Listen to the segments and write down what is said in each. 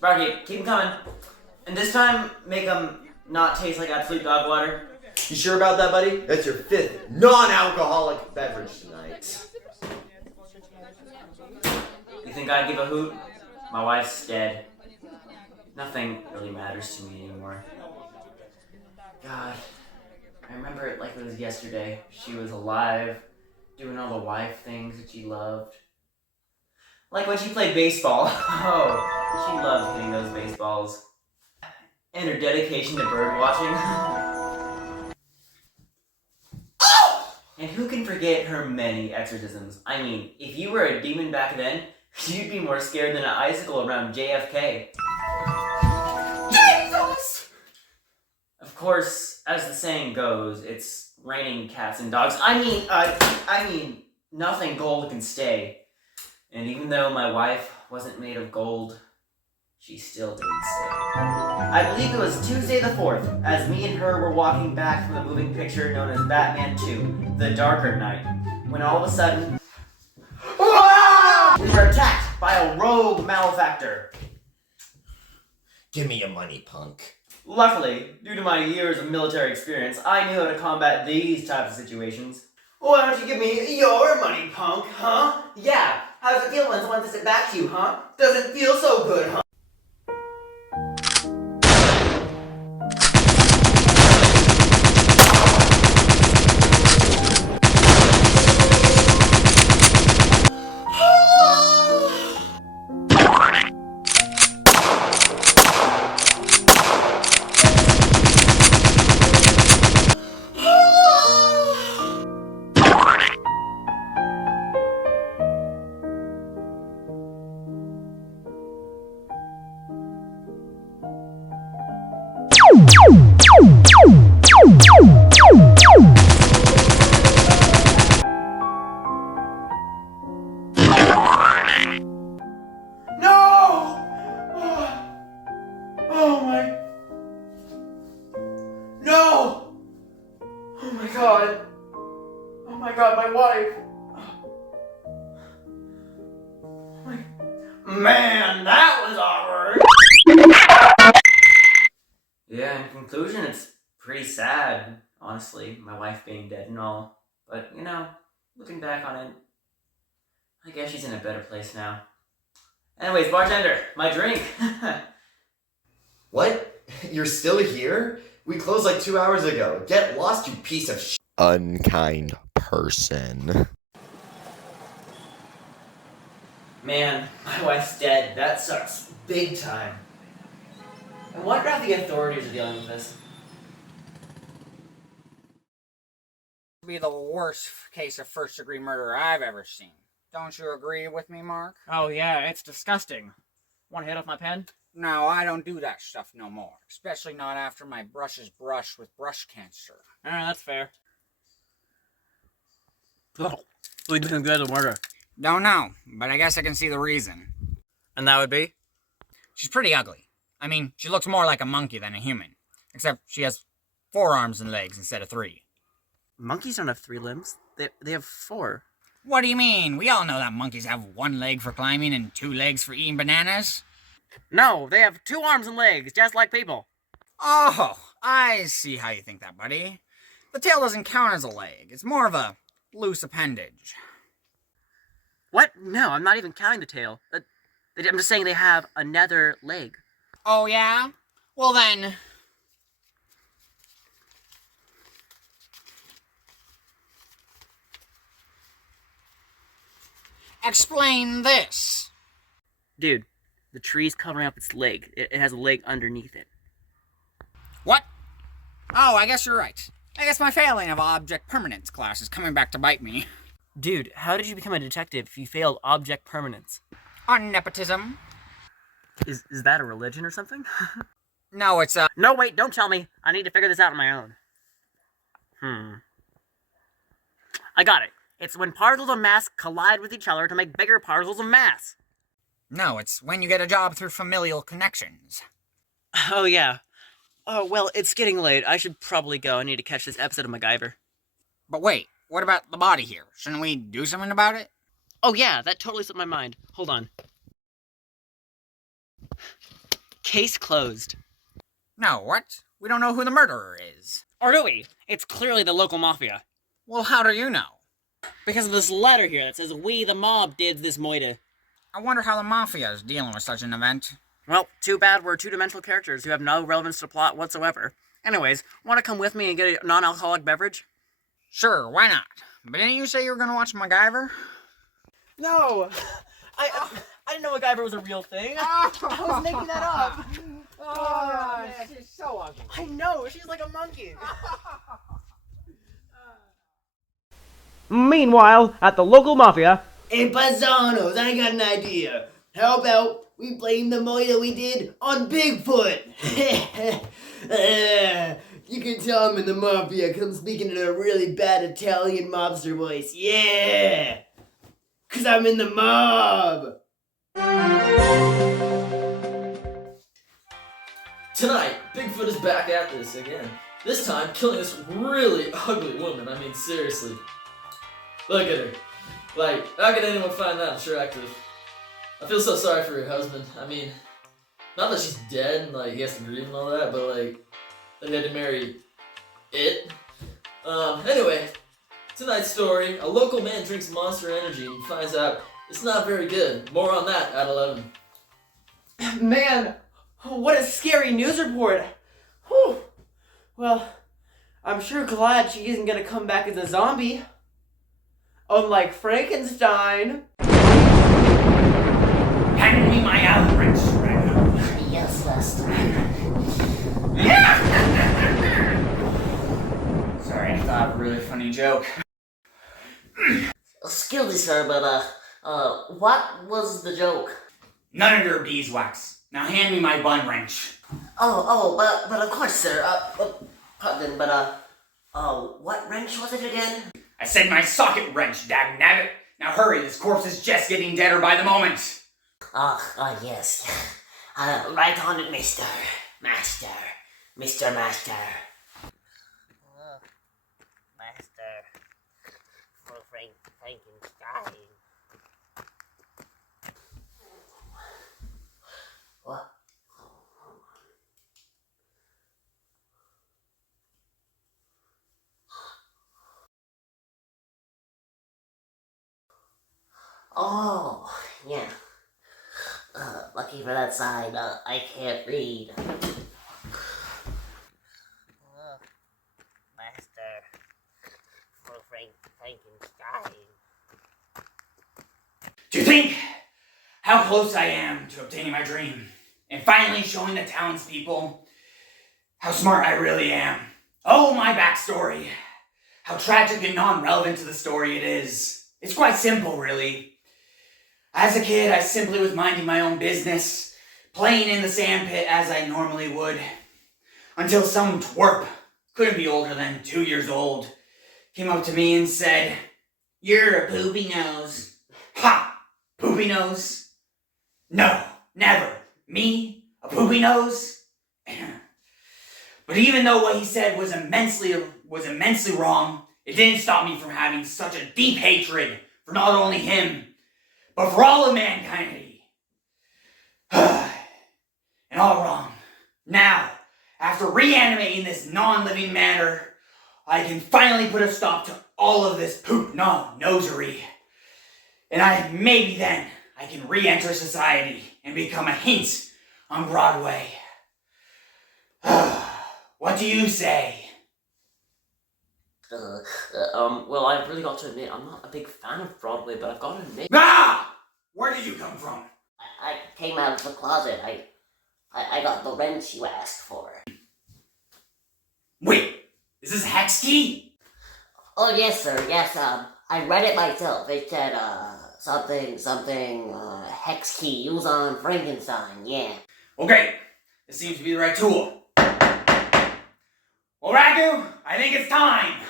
Barkeep, keep them coming. And this time, make them not taste like absolute dog water. You sure about that, buddy? That's your 5th non-alcoholic beverage tonight. You think I'd give a hoot? My wife's dead. Nothing really matters to me anymore. God, I remember it like it was yesterday. She was alive, doing all the wife things that she loved. Like when she played baseball. Oh, she loved hitting those baseballs. And her dedication to bird watching. Oh! And who can forget her many exorcisms? I mean, if you were a demon back then, you'd be more scared than an icicle around JFK. Jesus! Of course, as the saying goes, it's raining cats and dogs. I mean, nothing gold can stay. And even though my wife wasn't made of gold, she still didn't stay. I believe it was Tuesday the 4th, as me and her were walking back from the moving picture known as Batman 2, The Darker Knight, when all of a sudden, we were attacked by a rogue malefactor. Give me your money, punk. Luckily, due to my years of military experience, I knew how to combat these types of situations. Why don't you give me your money, punk, huh? Yeah, how does it feel when someone does it back to you, huh? Doesn't feel so good, huh? Man, that was awkward! Yeah, in conclusion, it's pretty sad, honestly, my wife being dead and all. But, you know, looking back on it, I guess she's in a better place now. Anyways, bartender, my drink! What? You're still here? We closed like 2 hours ago. Get lost, you piece of sh**. Unkind person. Man, my wife's dead. That sucks big time. I wonder how the authorities are dealing with this. Be the worst case of first-degree murder I've ever seen. Don't you agree with me, Mark? Oh yeah, it's disgusting. Want to hit off my pen? No, I don't do that stuff no more. Especially not after my brush is brushed with brush cancer. That's fair. Oh, we doing good at murder. Don't know, but I guess I can see the reason. And that would be? She's pretty ugly. I mean, she looks more like a monkey than a human. Except she has 4 arms and legs instead of 3. Monkeys don't have 3 limbs. They have 4. What do you mean? We all know that monkeys have 1 leg for climbing and 2 legs for eating bananas. No, they have 2 arms and legs, just like people. Oh, I see how you think that, buddy. The tail doesn't count as a leg. It's more of a loose appendage. What? No, I'm not even counting the tail. I'm just saying they have another leg. Oh, yeah? Well, then... explain this. Dude, the tree's covering up its leg. It has a leg underneath it. What? Oh, I guess you're right. I guess my failing of object permanence class is coming back to bite me. Dude, how did you become a detective if you failed object permanence? On nepotism. Is that a religion or something? No, it's a... No, wait, don't tell me. I need to figure this out on my own. I got it. It's when particles of mass collide with each other to make bigger particles of mass. No, it's when you get a job through familial connections. Oh, yeah. Oh, well, it's getting late. I should probably go. I need to catch this episode of MacGyver. But wait, what about the body here? Shouldn't we do something about it? Oh yeah, that totally slipped my mind. Hold on. Case closed. No, what? We don't know who the murderer is. Or do we? It's clearly the local mafia. Well, how do you know? Because of this letter here that says, "We, the mob, did this moida." I wonder how the mafia is dealing with such an event. Well, too bad we're two-dimensional characters who have no relevance to the plot whatsoever. Anyways, want to come with me and get a non-alcoholic beverage? Sure, why not? But didn't you say you were gonna watch MacGyver? No! I didn't know MacGyver was a real thing. I was making that up. Oh, she's so ugly. I know, she's like a monkey. Meanwhile, at the local mafia... Hey, paisanos, I got an idea. How about we blame the moida we did on Bigfoot? You can tell I'm in the mafia because I'm speaking in a really bad Italian mobster voice. Yeah! Because I'm in the mob! Tonight, Bigfoot is back at this again. This time, killing this really ugly woman. I mean, seriously. Look at her. Like, how could anyone find that attractive? I feel so sorry for her husband. I mean, not that she's dead and, like, he has to grieve and all that, but, like, that he had to marry it. Anyway, tonight's story, a local man drinks Monster Energy and finds out it's not very good. More on that at 11. Man, what a scary news report. Whew. Well, I'm sure glad she isn't gonna come back as a zombie. Unlike Frankenstein. Hand me my Allen wrench right now. Yes, master. Sorry, I thought a really funny joke. Excuse me, sir, but, what was the joke? None of your beeswax. Now hand me my bun wrench. But of course, sir, pardon, but, what wrench was it again? I said my socket wrench, dagnabbit. Now hurry, this corpse is just getting deader by the moment. Yes. Right on it, Mr. Master. Mr. Master. Master. For Frankenstein. What? Oh, yeah. Lucky for that side, I can't read. Master. For Frankenstein. Do you think how close I am to obtaining my dream and finally showing the townspeople how smart I really am? Oh, my backstory. How tragic and non-relevant to the story it is. It's quite simple, really. As a kid, I simply was minding my own business, playing in the sandpit as I normally would, until some twerp, couldn't be older than 2 years old, came up to me and said, "You're a poopy nose." Ha! Poopy nose? No, never. Me? A poopy nose? But even though what he said was immensely wrong, it didn't stop me from having such a deep hatred for not only him, but for all of mankind. And all wrong. Now, after reanimating this non-living matter, I can finally put a stop to all of this poop-nosery. And maybe then I can re-enter society and become a hint on Broadway. What do you say? Well, I've really got to admit, I'm not a big fan of Broadway, but I've got to admit... Ah! Where did you come from? I came out of the closet. I got the wrench you asked for. Wait, is this hex key? Oh, yes, sir, yes, I read it myself. It said, hex key, use on Frankenstein, yeah. Well, great. This seems to be the right tool. Well, Ragu, I think it's time.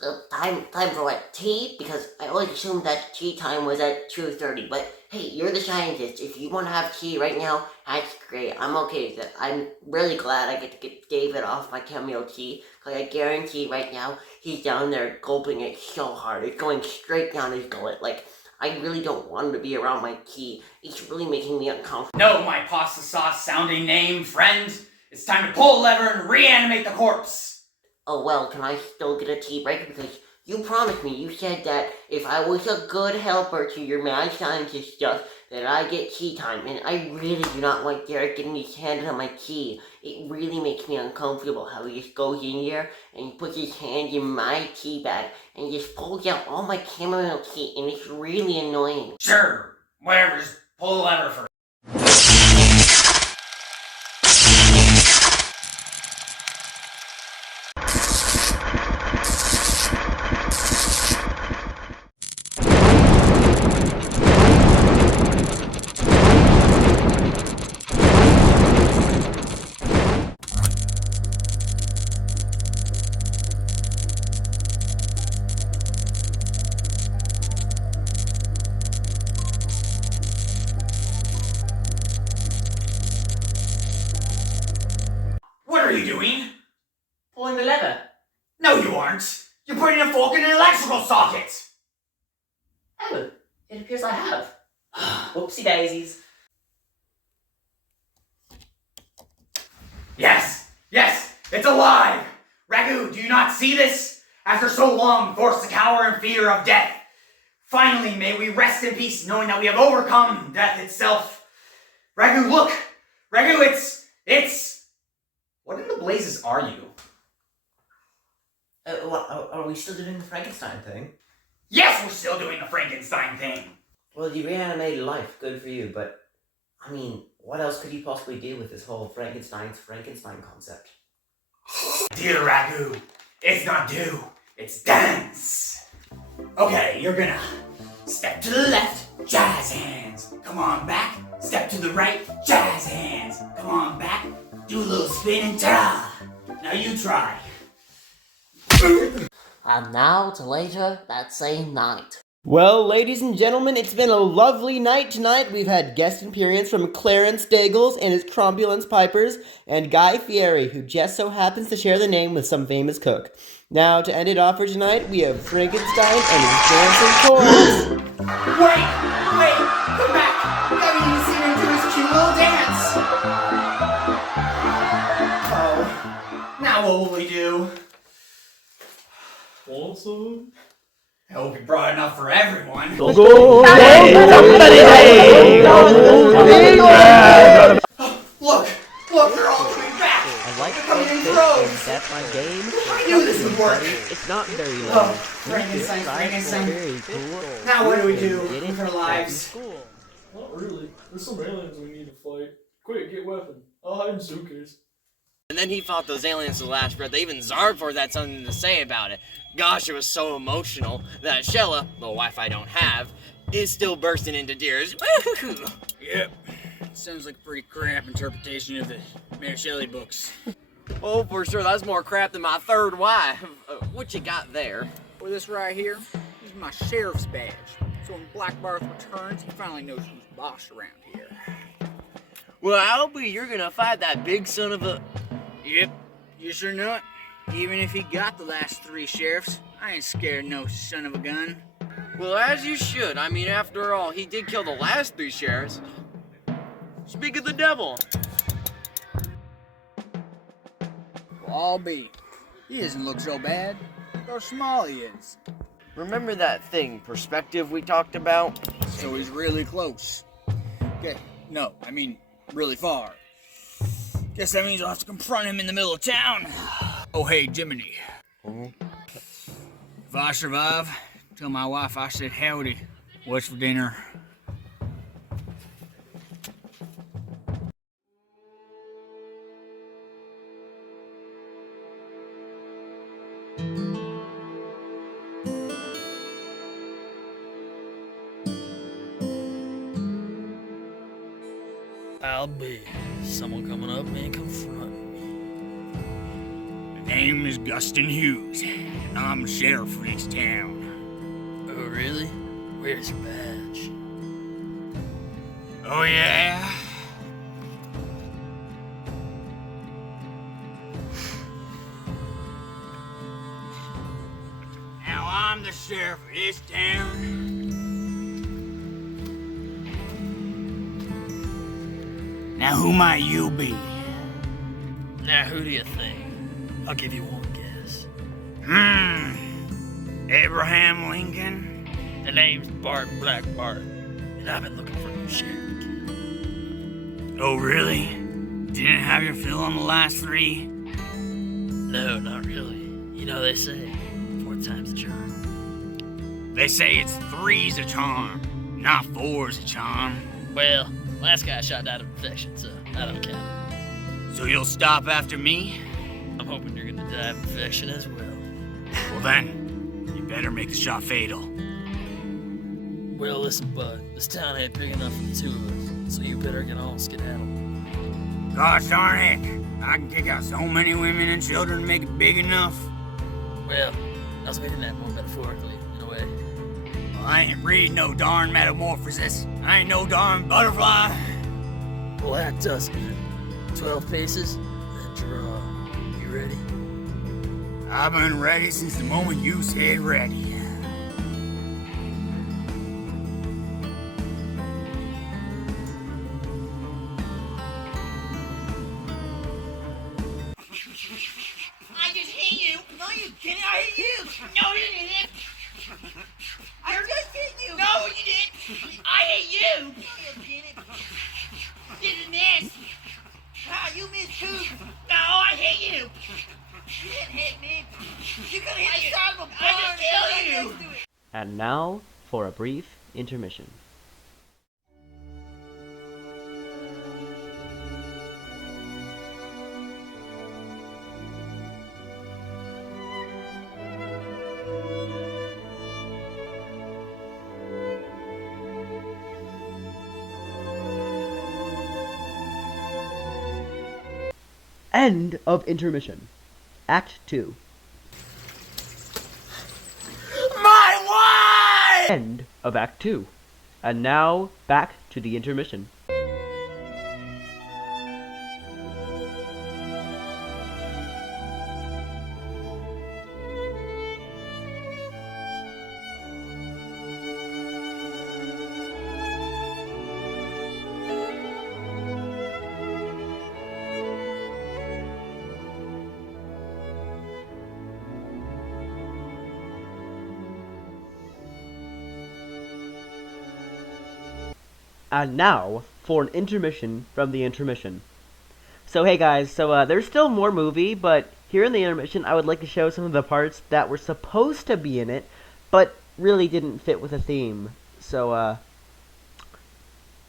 So time for what? Tea? Because I always assumed that tea time was at 2:30. But hey, you're the scientist. If you want to have tea right now, that's great. I'm okay with it. I'm really glad I get to get David off my chamomile tea. Cause I guarantee right now he's down there gulping it so hard. It's going straight down his gullet. Like, I really don't want him to be around my tea. It's really making me uncomfortable. No, my pasta sauce sounding name, friend. It's time to pull a lever and reanimate the corpse. Oh well, can I still get a tea break? Because you promised me, you said that if I was a good helper to your mad scientist stuff, that I get tea time. And I really do not like Derek getting his hand on my tea. It really makes me uncomfortable how he just goes in there and he puts his hand in my tea bag and he just pulls out all my chamomile tea, and it's really annoying. Sure, whatever, just pull the lever first. What are you doing? Pulling the lever. No, you aren't. You're putting a fork in an electrical socket. Oh, it appears I have. Whoopsie daisies. Yes, it's alive. Ragu, do you not see this? After so long, forced to cower in fear of death. Finally, may we rest in peace, knowing that we have overcome death itself. Ragu, look. Ragu, it's... What in the blazes are you? Are we still doing the Frankenstein thing? Yes, we're still doing the Frankenstein thing. Well, you reanimated life. Good for you, but... I mean, what else could you possibly do with this whole Frankenstein concept? Dear Ragu, it's not do, it's dance. Okay, you're gonna step to the left, jazz hands. Come on back, step to the right, jazz hands. Come on back, do a little spin and ta. Now you try. And now to later that same night. Well, ladies and gentlemen, it's been a lovely night tonight. We've had guest appearance from Clarence Dagles and his Trombulence Pipers, and Guy Fieri, who just so happens to share the name with some famous cook. Now, to end it off for tonight, we have Frankenstein and his dancing chorus. Wait, come back. We haven't even seen him do his cute little dance. Oh, now what will we do? Want some? I hope you brought enough for everyone. Look, they're all coming back. I like They're coming in droves. That's my game. I knew this would work. It's not very long. Oh, Frankenstein. Very cool. Now what do we do with our lives? Not really. There's some aliens we need to fight. Quick, get weapon. I'll hide in suitcase. And then he fought those aliens to the last breath. Even Zarford had something to say about it. Gosh, it was so emotional that Shella, the wife I don't have, is still bursting into tears. Yep. Sounds like a pretty crap interpretation of the Mary Shelley books. Oh, for sure, that's more crap than my third wife. What you got there? Well, this right here is my sheriff's badge. So when Black Barth returns, he finally knows who's boss around here. Well, Albie, you're gonna fight that big son of a... Yep, you sure know it. Even if he got the last 3 sheriffs, I ain't scared of no son of a gun. Well, as you should. I mean, after all, he did kill the last 3 sheriffs. Speak of the devil. Well, I'll be. He doesn't look so bad. Look how small he is. Remember that thing, perspective, we talked about? So he's really close. Okay, no, I mean really far. Guess that means I'll have to confront him in the middle of town. Oh, hey, Jiminy. If I survive, tell my wife I said howdy. What's for dinner? I'll be someone coming up and confront me. Name is Gustin Hughes. I'm sheriff for this town. Oh, really? Where's your badge? Oh, yeah? Now I'm the sheriff of this town. Now who might you be? Now, who do you think? I'll give you one guess. Abraham Lincoln? The name's Bart Black Bart, and I've been looking for a new sheriff. Oh, really? Didn't have your fill on the last 3? No, not really. You know, they say 4 times a charm. They say it's 3's a charm, not 4's a charm. Well, last guy shot out of infection, so I don't count. So you'll stop after me? I'm hoping you're gonna die of infection as well. Well then, you better make the shot fatal. Well, listen, bud, this town ain't big enough for the 2 of us, so you better get on skedaddle. Gosh darn it, I can kick out so many women and children to make it big enough. Well, I was meaning that more metaphorically, in a way. Well, I ain't reading no darn metamorphosis. I ain't no darn butterfly. Well, that does it. 12 paces, then draw. You ready? I've been ready since the moment you said ready. I just hit you. No, you didn't. I hit you. No, you didn't. I just hit you. No, you didn't. I hit you. No, you didn't. Didn't miss. Ah, you missed too. No, I hit you. You didn't hit me. You could have hit me. I just killed you. And now for a brief intermission. End of intermission. Act 2. My wife! End of Act 2. And now, back to the intermission. And now, for an intermission from the intermission. So hey guys, there's still more movie, but here in the intermission I would like to show some of the parts that were supposed to be in it, but really didn't fit with the theme. So,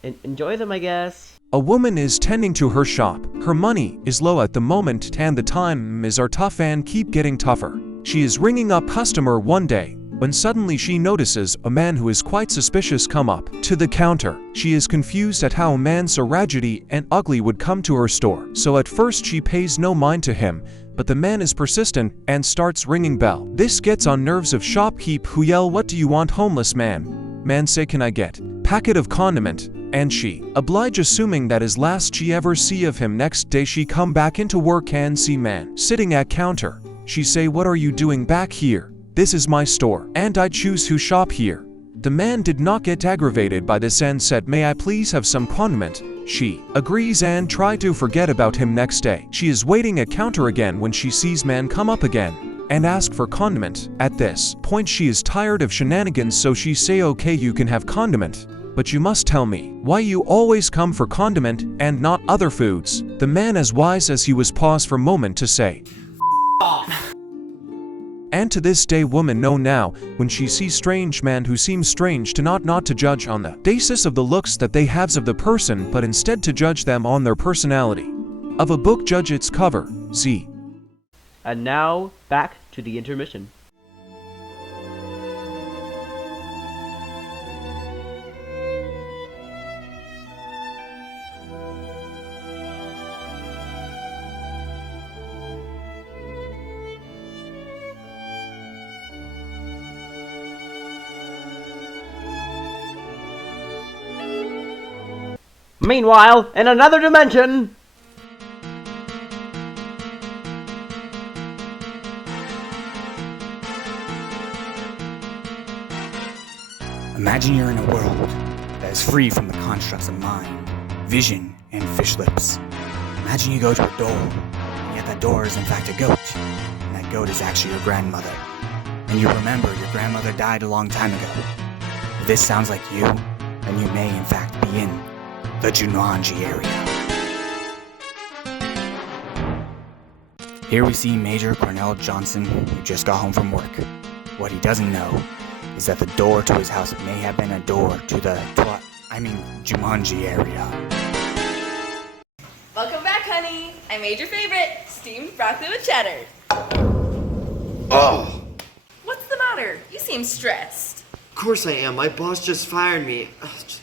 enjoy them, I guess. A woman is tending to her shop. Her money is low at the moment and the times are tough and keep getting tougher. She is ringing up customer one day, when suddenly she notices a man who is quite suspicious come up to the counter. She is confused at how a man so raggedy and ugly would come to her store, so at first she pays no mind to him, but the man is persistent and starts ringing bell. This gets on nerves of shopkeep who yell, "What do you want, homeless man?" Man say, "Can I get packet of condiment?" And she oblige, assuming that is last she ever see of him. Next day she come back into work and see man sitting at counter. She say, "What are you doing back here? This is my store, and I choose who shop here." The man did not get aggravated by this and said, "May I please have some condiment?" She agrees and try to forget about him. Next day, she is waiting at counter again when she sees man come up again and ask for condiment. At this point she is tired of shenanigans, so she say, "Okay, you can have condiment, but you must tell me why you always come for condiment and not other foods." The man, as wise as he was, paused for a moment to say, and to this day woman know now when she sees strange man who seems strange to not to judge on the basis of the looks that they have of the person, but instead to judge them on their personality. Of a book judge its cover. Z. And now, back to the intermission. Meanwhile, in another dimension... Imagine you're in a world that is free from the constructs of mind, vision, and fish lips. Imagine you go to a door, and yet that door is in fact a goat, and that goat is actually your grandmother. And you remember your grandmother died a long time ago. If this sounds like you, then you may in fact be in the Jumanji area. Here we see Major Cornell Johnson, who just got home from work. What he doesn't know is that the door to his house may have been a door to the Jumanji area. Welcome back, honey. I made your favorite, steamed broccoli with cheddar. Oh! What's the matter? You seem stressed. Of course I am. My boss just fired me.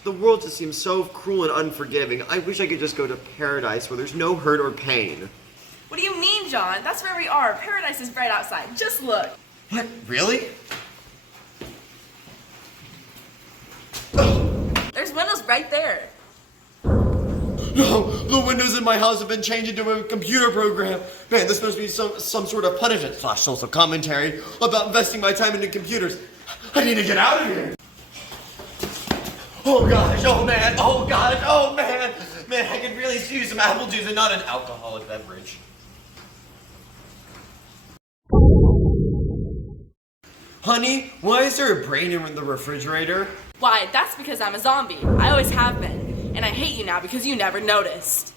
The world just seems so cruel and unforgiving. I wish I could just go to paradise where there's no hurt or pain. What do you mean, John? That's where we are. Paradise is right outside. Just look. What? Really? There's windows right there. No, the windows in my house have been changed into a computer program. Man, this must be some sort of punishment / social commentary about investing my time into computers. I need to get out of here. Oh gosh, oh man, oh gosh, oh man. Man, I could really use some apple juice and not an alcoholic beverage. Honey, why is there a brain in the refrigerator? Why, that's because I'm a zombie. I always have been. And I hate you now because you never noticed.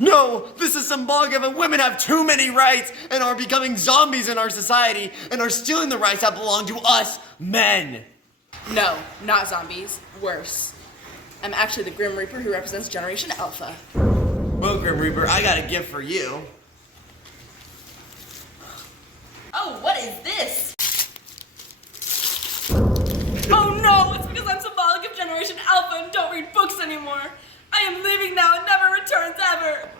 No, this is symbolic of when women have too many rights and are becoming zombies in our society and are stealing the rights that belong to us, men. No, not zombies. Worse. I'm actually the Grim Reaper who represents Generation Alpha. Well, Grim Reaper, I got a gift for you. Oh, what is this? Oh no, it's because I'm symbolic of Generation Alpha and don't read books anymore. I am leaving now and never returns ever.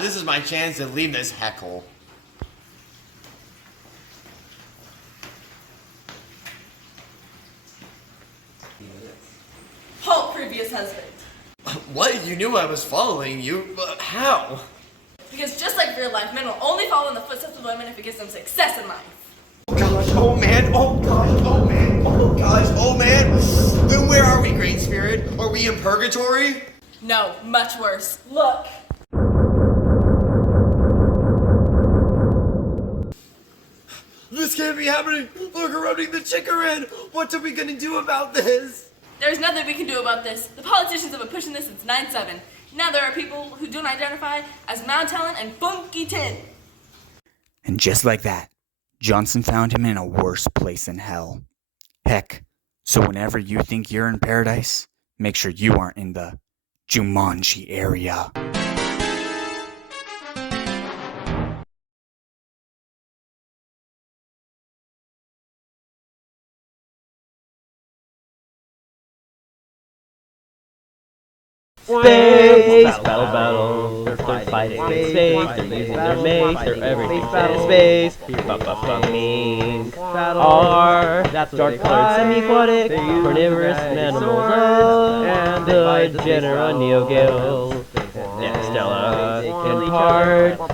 This is my chance to leave this heckle. Halt, previous husband. What? You knew I was following you? How? Because just like real life, men will only follow in the footsteps of women if it gives them success in life. Oh gosh, oh man, oh gosh, oh man, oh gosh, oh man. Then where are we, Great Spirit? Are we in purgatory? No, much worse. Look. This can't be happening. We're corrupting the chicken. What are we gonna do about this? There's nothing we can do about this. The politicians have been pushing this since 9/7. Now there are people who don't identify as Mount Helen and Funky Tin. And just like that, Johnson found him in a worse place than hell. Heck, so whenever you think you're in paradise, make sure you aren't in the Jumanji area. Space, battle, they're fighting in space, they're using their mace, they're everything in space, mink, are dark colored semi-aquatic, carnivorous mammals of the genera Neogale, Stella, and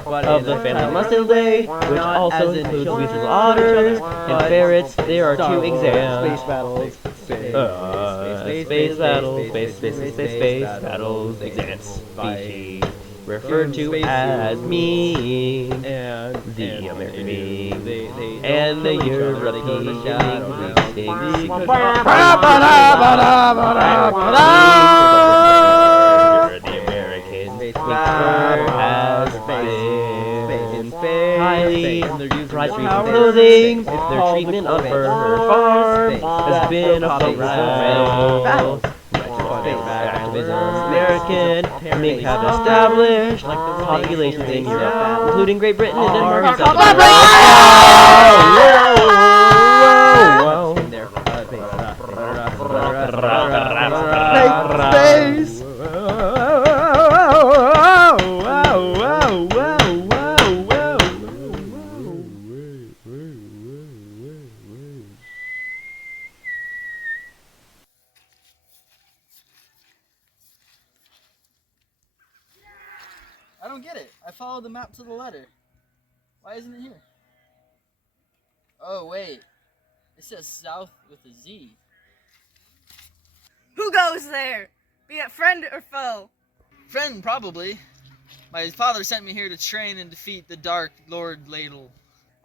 part of the family Mustidae, which also includes weasels, otters, and ferrets. There are 2 exams. Space battles, space battles, exams, species, referred to as me, and the American me, and the European has been highly prized for clothing. Their treatment of her farm has been a focus of activism. American mink have established populations in Europe, including Great Britain and Denmark. Space. don't get it. I followed the map to the letter. Why isn't it here? Oh, wait. It says south with a Z. Who goes there? Be it friend or foe? Friend, probably. My father sent me here to train and defeat the Dark Lord Ladle.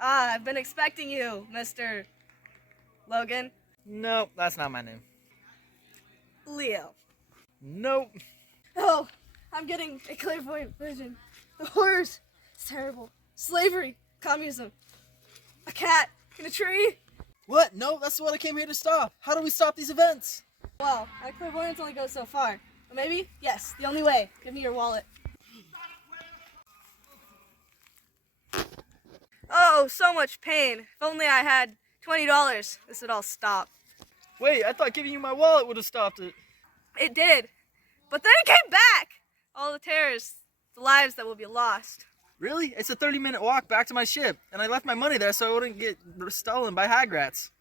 Ah, I've been expecting you, Mr. Logan. Nope, that's not my name. Leo. Nope. Oh, I'm getting a clairvoyant vision. The horrors. It's terrible. Slavery. Communism. A cat in a tree. What? No, that's what I came here to stop. How do we stop these events? Well, my clairvoyance only goes so far. But maybe, yes, the only way. Give me your wallet. Oh, so much pain. If only I had $20, this would all stop. Wait, I thought giving you my wallet would have stopped it. It did. But then it came back! All the terrors, the lives that will be lost. Really? It's a 30-minute walk back to my ship, and I left my money there so I wouldn't get stolen by hag rats.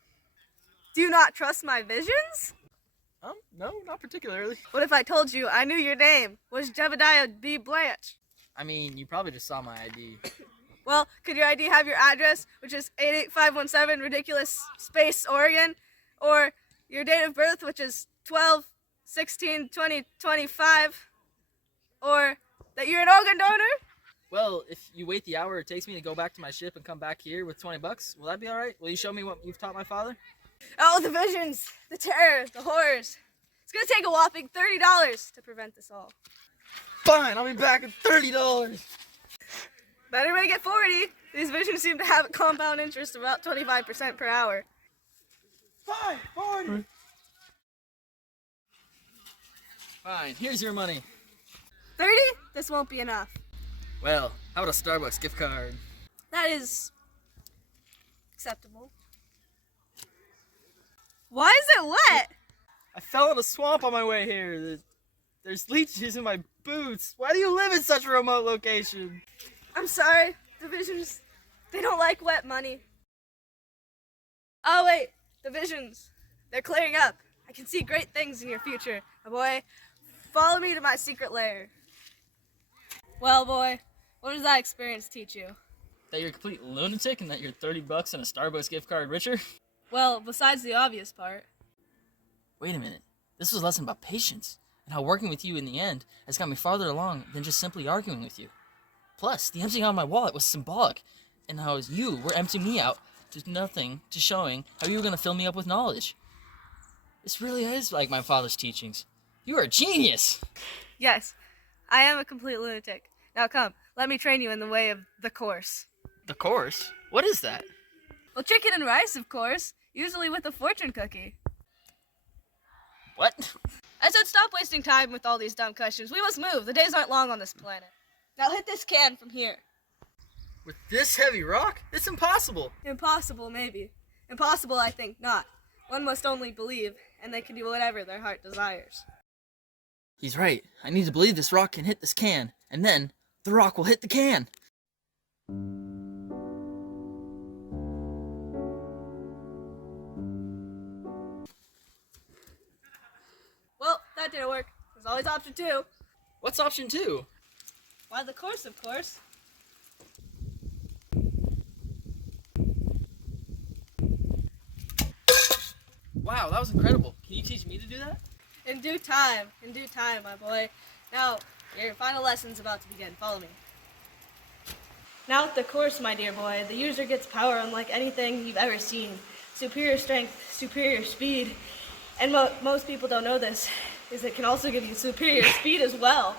Do you not trust my visions? No, not particularly. What if I told you I knew your name was Jebediah B. Blanche? I mean, you probably just saw my ID. Well, could your ID have your address, which is 88517 Ridiculous Space, Oregon? Or your date of birth, which is 12/16/2025? Or that you're an organ donor? Well, if you wait the hour it takes me to go back to my ship and come back here with $20, will that be all right? Will you show me what you've taught my father? Oh, the visions, the terror, the horrors. It's gonna take a whopping $30 to prevent this all. Fine, I'll be back at $30. Better make it 40. These visions seem to have a compound interest of about 25% per hour. Fine, 40. Fine, here's your money. 30? This won't be enough. Well, how about a Starbucks gift card? That is acceptable. Why is it wet? I fell in a swamp on my way here. There's leeches in my boots. Why do you live in such a remote location? I'm sorry. The visions, they don't like wet money. Oh wait, the visions. They're clearing up. I can see great things in your future. My boy, follow me to my secret lair. Well, boy, what does that experience teach you? That you're a complete lunatic and that you're $30 and a Starbucks gift card richer? Well, besides the obvious part. Wait a minute. This was a lesson about patience and how working with you in the end has got me farther along than just simply arguing with you. Plus, the emptying out of my wallet was symbolic, and how you were emptying me out to nothing, to showing how you were going to fill me up with knowledge. This really is like my father's teachings. You are a genius! Yes, I am a complete lunatic. Now come, let me train you in the way of the course. The course? What is that? Well, chicken and rice, of course. Usually with a fortune cookie. What? I said stop wasting time with all these dumb questions. We must move. The days aren't long on this planet. Now hit this can from here. With this heavy rock? It's impossible. Impossible, maybe. Impossible, I think not. One must only believe, and they can do whatever their heart desires. He's right. I need to believe this rock can hit this can, and then the rock will hit the can. Well, that didn't work. There's always option 2. What's option 2? Why, the course, of course. Wow, that was incredible. Can you teach me to do that? In due time, my boy. Now, your final lesson's about to begin. Follow me. Now with the course, my dear boy, the user gets power unlike anything you've ever seen. Superior strength, superior speed, and most people don't know this, is it can also give you superior speed as well.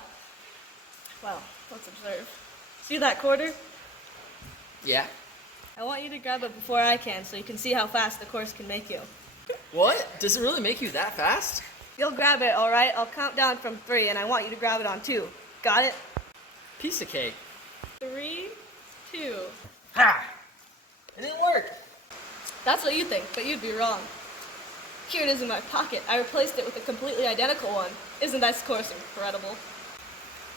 Well, let's observe. See that quarter? Yeah. I want you to grab it before I can so you can see how fast the course can make you. What? Does it really make you that fast? You'll grab it, alright? I'll count down from 3 and I want you to grab it on 2. Got it? Piece of cake. 3, 2. Ha! It didn't work. That's what you think, but you'd be wrong. Here it is in my pocket. I replaced it with a completely identical one. Isn't this course incredible?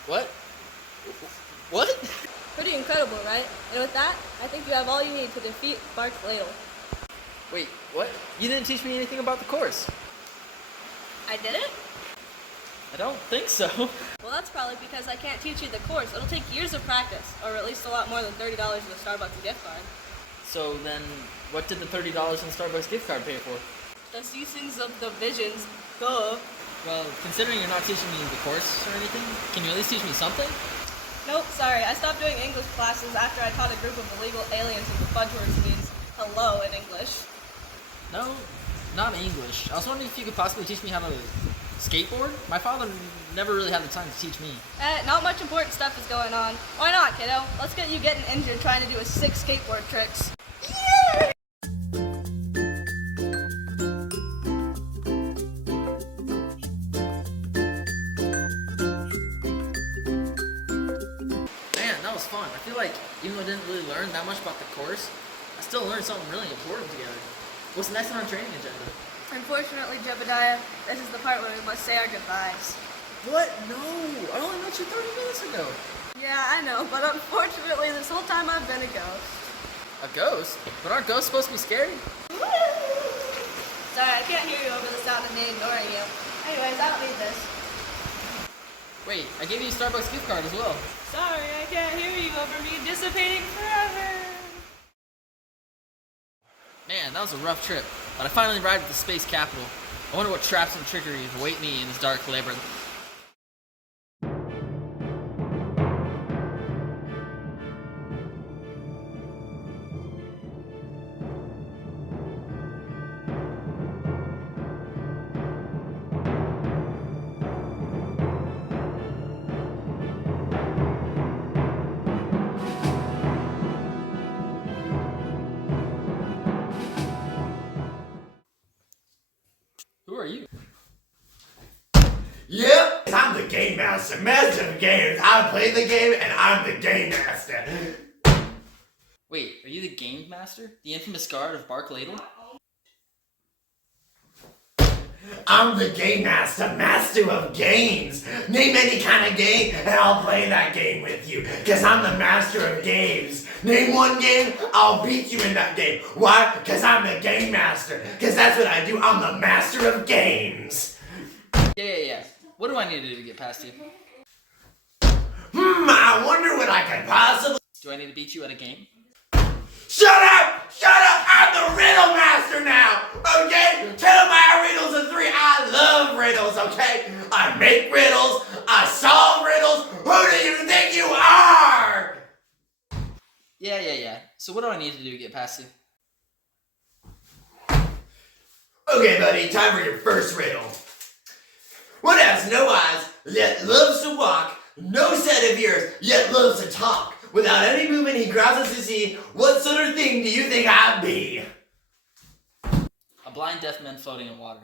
What? What? Pretty incredible, right? And with that, I think you have all you need to defeat Bark Ladle. Wait, what? You didn't teach me anything about the course. I did it? I don't think so. Well, that's probably because I can't teach you the course. It'll take years of practice, or at least a lot more than $30 in a Starbucks gift card. So then, what did the $30 in Starbucks gift card pay for? The ceasings of the visions, duh. Well, considering you're not teaching me the course or anything, can you at least teach me something? Nope, sorry. I stopped doing English classes after I taught a group of illegal aliens that the fudge words means hello in English. No, not English. I was wondering if you could possibly teach me how to skateboard? My father never really had the time to teach me. Not much important stuff is going on. Why not, kiddo? Let's get you getting injured trying to do a sick skateboard tricks. Man, that was fun. I feel like even though I didn't really learn that much about the course, I still learned something really important together. What's next on our training agenda? Unfortunately, Jebediah, this is the part where we must say our goodbyes. What? No! I only met you 30 minutes ago. Yeah, I know, but unfortunately, this whole time I've been a ghost. A ghost? But aren't ghosts supposed to be scary? Sorry, I can't hear you over the sound of me ignoring you. Anyways, I don't need this. Wait, I gave you a Starbucks gift card as well. Sorry, I can't hear you over me dissipating forever. Man, that was a rough trip, but I finally arrived at the space capital. I wonder what traps and trickeries await me in this dark labyrinth. Who are you? Yep, I'm the game master, master of games. I play the game and I'm the game master. Wait, are you the Game Master? The infamous guard of Bark Ladle? I'm the game master, master of games. Name any kind of game and I'll play that game with you. Cause I'm the master of games. Name one game, I'll beat you in that game. Why? Cause I'm the game master. Cause that's what I do, I'm the master of games. Yeah. What do I need to do to get past you? I wonder what I could possibly... Do I need to beat you at a game? Shut up! I'm the riddle master now! Okay? 10 of my riddles and 3. I love riddles, okay? I make riddles. I solve riddles. Who do you think you are? Yeah. So what do I need to do to get past you? Okay, buddy, time for your first riddle. What has no eyes, yet loves to walk, no set of ears, yet loves to talk? Without any movement, he grabs us to see. What sort of thing do you think I'd be? A blind deaf man floating in water.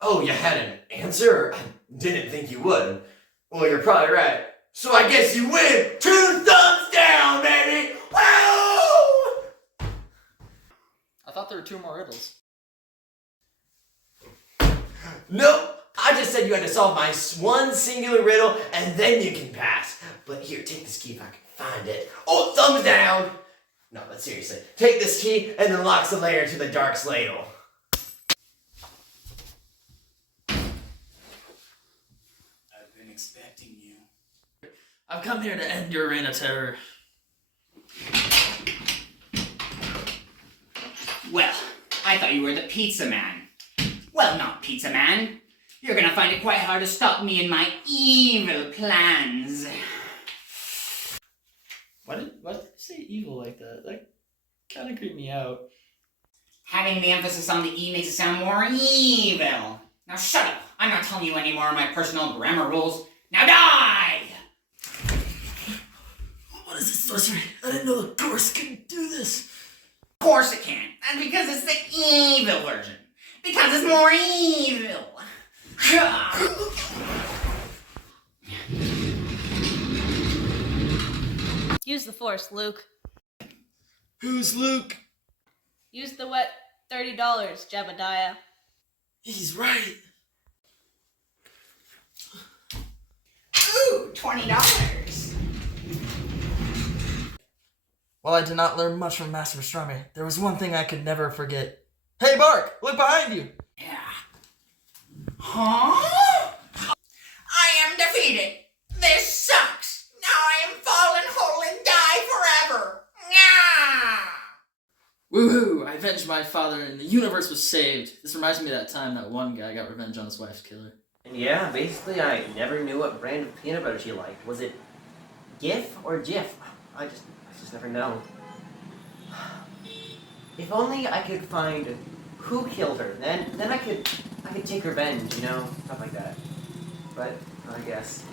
Oh, you had an answer? I didn't think you would. Well, you're probably right. So I guess you win. 2 thumbs down, baby! Woo! I thought there were 2 more riddles. Nope. I just said you had to solve my one singular riddle, and then you can pass. But here, take this key if I can find it. Oh, thumbs down! No, but seriously. Take this key and unlocks the layer to the dark ladle. I've been expecting you. I've come here to end your reign of terror. Well, I thought you were the pizza man. Well, not pizza man. You're gonna find it quite hard to stop me in my evil plans. Why did you say evil like that? That kind of creeped me out. Having the emphasis on the E makes it sound more evil. Now shut up. I'm not telling you any more of my personal grammar rules. Now die! What is this sorcery? I didn't know the course could do this. Of course it can. And because it's the evil version. Because it's more evil. Use the force, Luke. Who's Luke? Use the wet $30, Jebediah. He's right. Ooh, $20. While I did not learn much from Master Pastrami, there was one thing I could never forget. Hey, Bark! Look behind you! Yeah. Huh? I am defeated. This sucks. Now I am fallen whole and die forever. Nyah! Woohoo! I avenged my father and the universe was saved. This reminds me of that time that one guy got revenge on his wife's killer. And yeah, basically I never knew what brand of peanut butter she liked. Was it Gif or Jif? I just never know. If only I could find who killed her, then I could take revenge, you know, stuff like that. But I guess.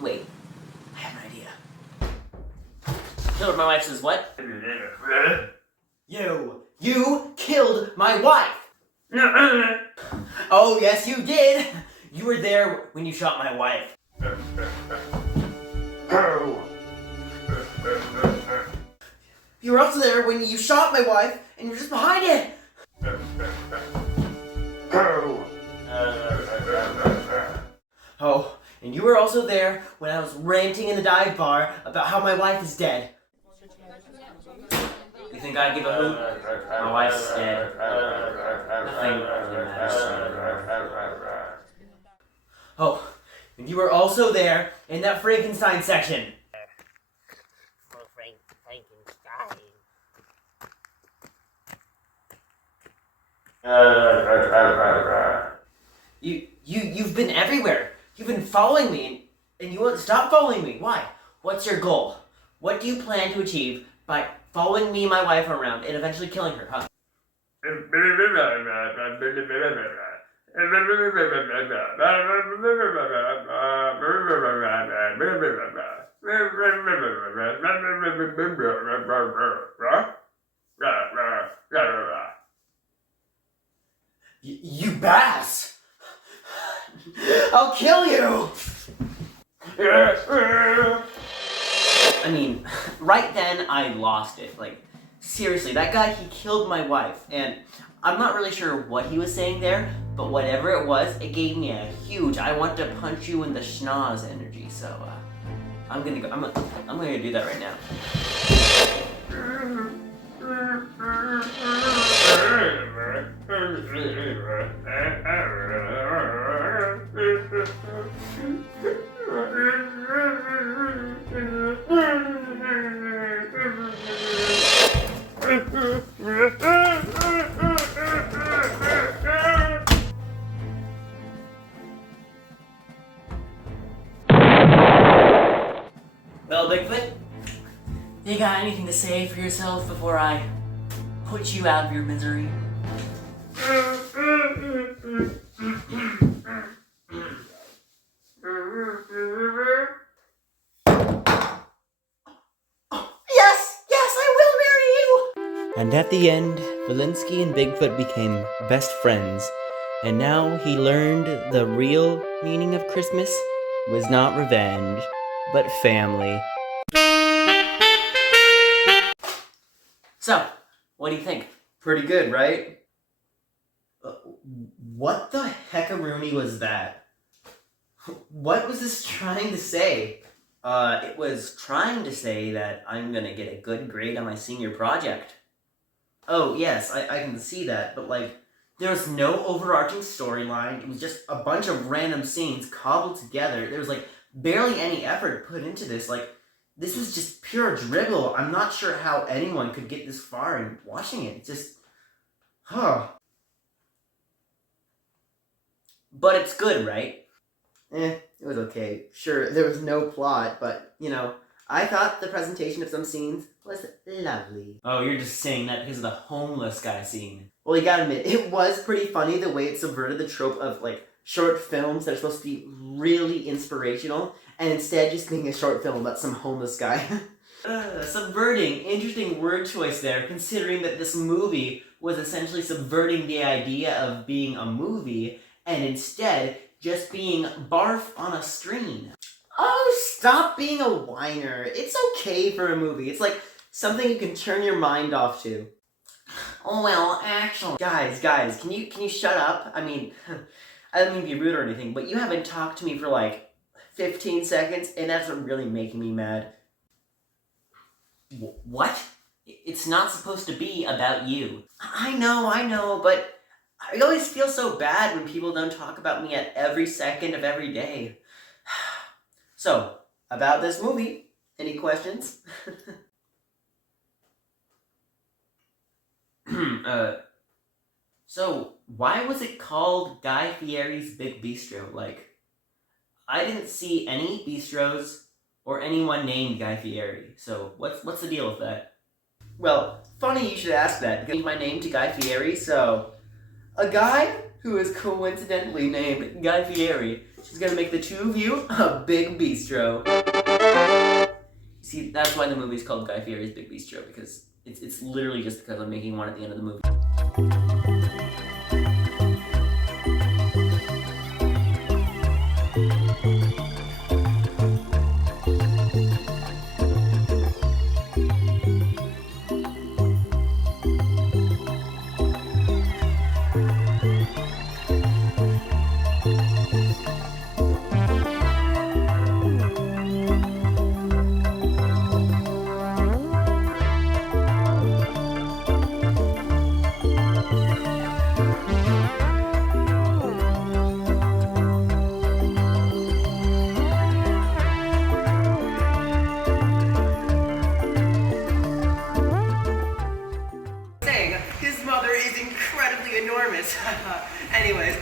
Wait, I have an idea. Killed my wife says what? You killed my wife! Oh, yes, you did! You were there when you shot my wife. You were also there when you shot my wife, and you were just behind it! Oh, and you were also there when I was ranting in the dive bar about how my wife is dead. You think I'd give a hoot? My wife's dead. Nothing really matters. Oh, and you were also there in that Frankenstein section. You've been everywhere. You've been following me, and you won't stop following me. Why? What's your goal? What do you plan to achieve by following me and my wife around and eventually killing her, huh? You bass! I'll kill you! I mean, right then I lost it. Like, seriously, that guy, he killed my wife. And I'm not really sure what he was saying there, but whatever it was, it gave me a huge I want to punch you in the schnoz energy. So, I'm gonna do that right now. Well, Bigfoot, you got anything to say for yourself before I put you out of your misery? Yes, I will marry you! And at the end, Valinsky and Bigfoot became best friends, and now he learned the real meaning of Christmas was not revenge, but family. So, what do you think? Pretty good, right? What the heckaroonie was that? What was this trying to say? It was trying to say that I'm gonna get a good grade on my senior project. Oh, yes, I can see that, but like, there was no overarching storyline. It was just a bunch of random scenes cobbled together. There was like barely any effort put into this. Like, this was just pure dribble. I'm not sure how anyone could get this far in watching it. It's just, But it's good, right? It was okay. Sure, there was no plot, but, you know, I thought the presentation of some scenes was lovely. Oh, you're just saying that because of the homeless guy scene. Well, you gotta admit, it was pretty funny the way it subverted the trope of, like, short films that are supposed to be really inspirational, and instead just being a short film about some homeless guy. Subverting. Interesting word choice there, considering that this movie was essentially subverting the idea of being a movie, and instead just being barf on a screen. Oh, stop being a whiner. It's okay for a movie. It's like something you can turn your mind off to. Oh, well, actually... Guys, can you shut up? I mean, I don't mean to be rude or anything, but you haven't talked to me for like 15 seconds, and that's really making me mad. What? It's not supposed to be about you. I know, but I always feel so bad when people don't talk about me at every second of every day. So, about this movie, any questions? So, why was it called Guy Fieri's Big Bistro? Like, I didn't see any bistros or anyone named Guy Fieri. So, what's the deal with that? Well, funny you should ask that. Change my name to Guy Fieri, so a guy who is coincidentally named Guy Fieri is gonna make the two of you a big bistro. See, that's why the movie's called Guy Fieri's Big Bistro, because it's literally just because I'm making one at the end of the movie. His mother is incredibly enormous. Anyways,